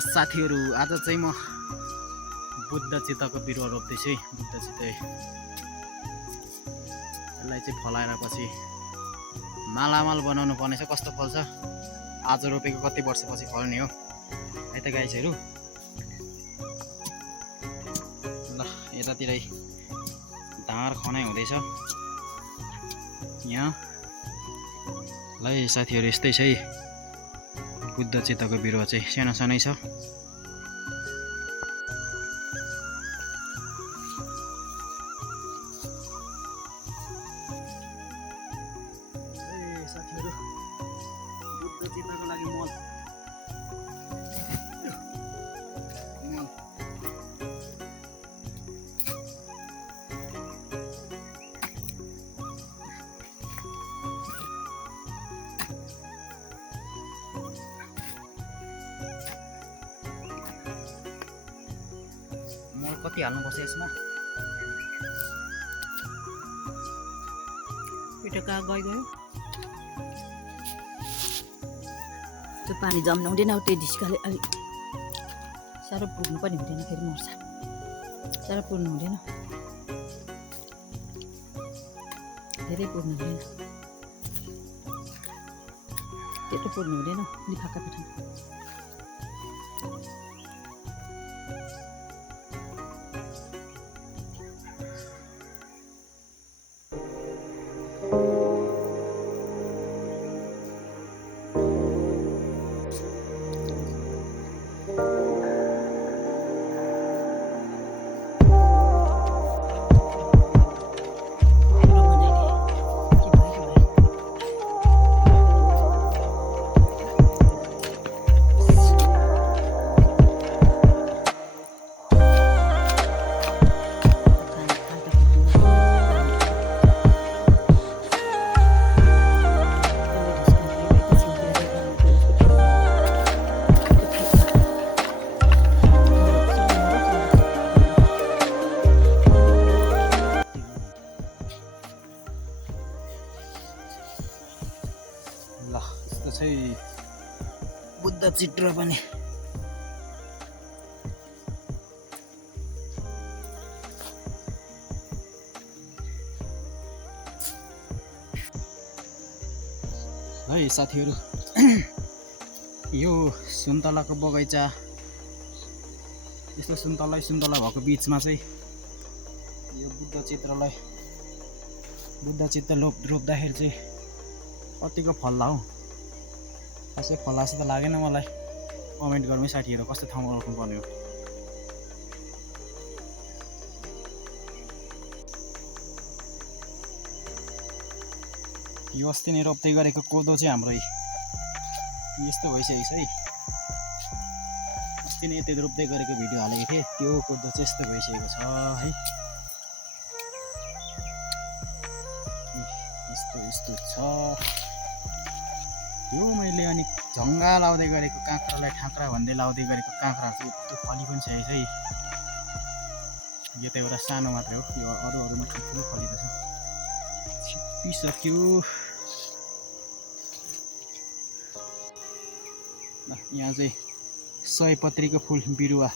साथीहरू आज चाहिँ म बुद्ध चित्तको बिरुवा रोप्दैछु है। बुद्ध चित्त यसलाई चाहिँ फलाएर पछि मालामाल बनाउनु पर्ने छ। कस्तो फल्छ आज रोपेको कति वर्षपछि फल्ने हो है त गाइसहरू। ल यतातिरै ढाँड खनाइ हुँदैछ यहाँ। ल साथीहरू यस्तै छ है बुद्ध चित्तको बिरुवा चाहिँ सानो सानै छ। साथीहरू बुद्ध चित्तको लागि मल मल कति हाल्नुपर्छ यसमा? पिटका गयो त्यो पानी जम्न हुँदैन। त्यो ढिस्काले अलिक साह्रो पुर्नु पनि हुँदैन, फेरि मर्छ। साह्रो पुर्नु हुँदैन, धेरै पुर्नु हुँदैन, त्यत्रो पुर्नु हुँदैन। लिफाका पिठान बुद्ध चित्र पनि है साथीहरू। यो सुन्तलाको बगैँचा यस्तो सुन्तला भएको बिचमा चाहिँ यो बुद्ध चित्त रोप्दाखेरि चाहिँ कतिको फल्ला हो। खासै फल्ला जस्तो त लागेन मलाई। कमेन्ट गर्नु साथीहरू कस्तो ठाउँमा रोप्नुपर्ने हो। यो अस्ति नै रोप्दै गरेको कोदो चाहिँ हाम्रो यस्तो भइसकेको छ है। अस्ति नै त्यो रोप्दै गरेको भिडियो हालेको थिएँ, त्यो कोदो चाहिँ यस्तो भइसकेको छ है। यस्तो छ यो। मैले अनि झङ्गा लाउँदै गरेको काँक्रालाई ठाँक्रा भन्दै लाउँदै गरेको काँक्रा चाहिँ त्यो फली पनि छैछ है। यो त एउटा सानो मात्रै हो, यो अरूमा ठुलो फलिरहेछ। छिप्पिसक्यो। यहाँ चाहिँ सयपत्रीको फुल बिरुवा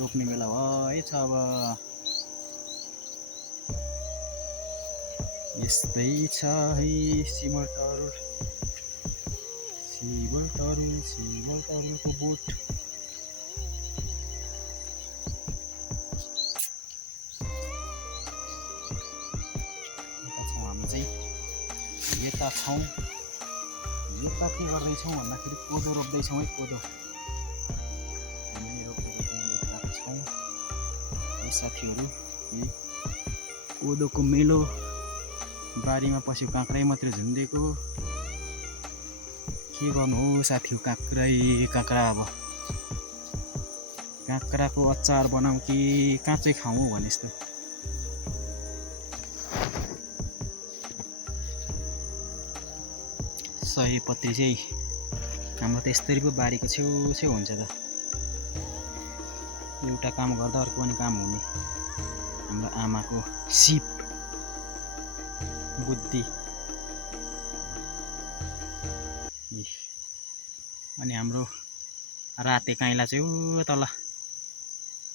रोप्ने बेला भएछ अब। यस्तै छ है सिमल तरुलको बोट। हामी चाहिँ यता छौँ। यता के गर्दैछौँ भन्दाखेरि कोदो रोप्दैछौँ है। कोदो हामीले रोपेको छौँ है साथीहरू। कोदोको मेलो बारीमा पस्यो काँक्रै मात्रै झुन्डेको। के गर्नु हो साथी, काँक्रा अब काँक्राको अचार बनाऊँ कि काँचै खाऊँ भने जस्तो। सयपत्री चाहिँ हाम्रो त यस्तरी पो बारीको छेउ हुन्छ त। एउटा काम गर्दा अर्को पनि काम हुने हाम्रो आमाको सिप बुद्धि। अनि हाम्रो राते काइला चाहिँ ऊ तल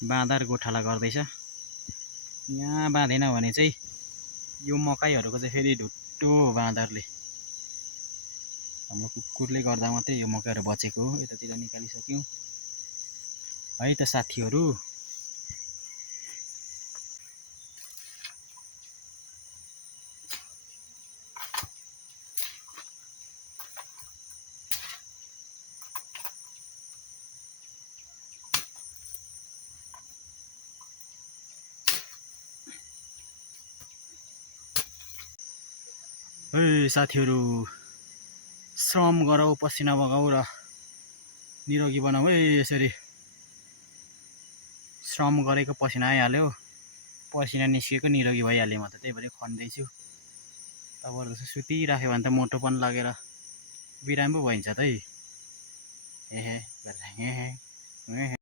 बाँदर गोठाला गर्दैछ। यहाँ बाँधेन भने चाहिँ यो मकैहरूको चाहिँ फेरि ढुट्टो बाँदरले। हाम्रो कुकुरले गर्दा मात्रै यो मकैहरू बचेको हो। यतातिर निकालिसक्यौँ है त साथीहरू। है साथीहरू, श्रम गरौँ, पसिना बगाऊ र निरोगी बनाऊ है। यसरी श्रम गरेको पसिना आइहाल्यो, पसिना निस्केको निरोगी भइहाल्यो। म त त्यही भएर खन्दैछु। तपाईँहरू जस्तो सुतिराख्यो भने त मोटोपन लागेर बिरामी पो भइन्छ त है।